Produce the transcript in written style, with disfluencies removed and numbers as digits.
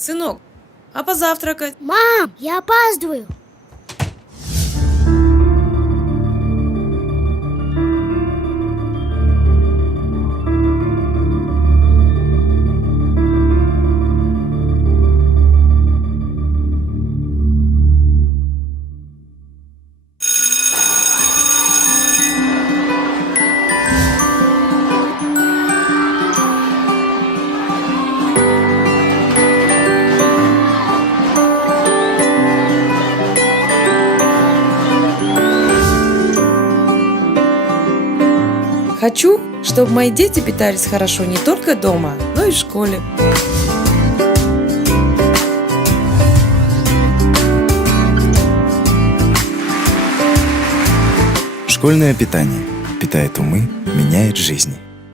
Сынок, а позавтракать? Мам, я опаздываю. Хочу, чтобы мои дети питались хорошо не только дома, но и в школе. Школьное питание питает умы, меняет жизни.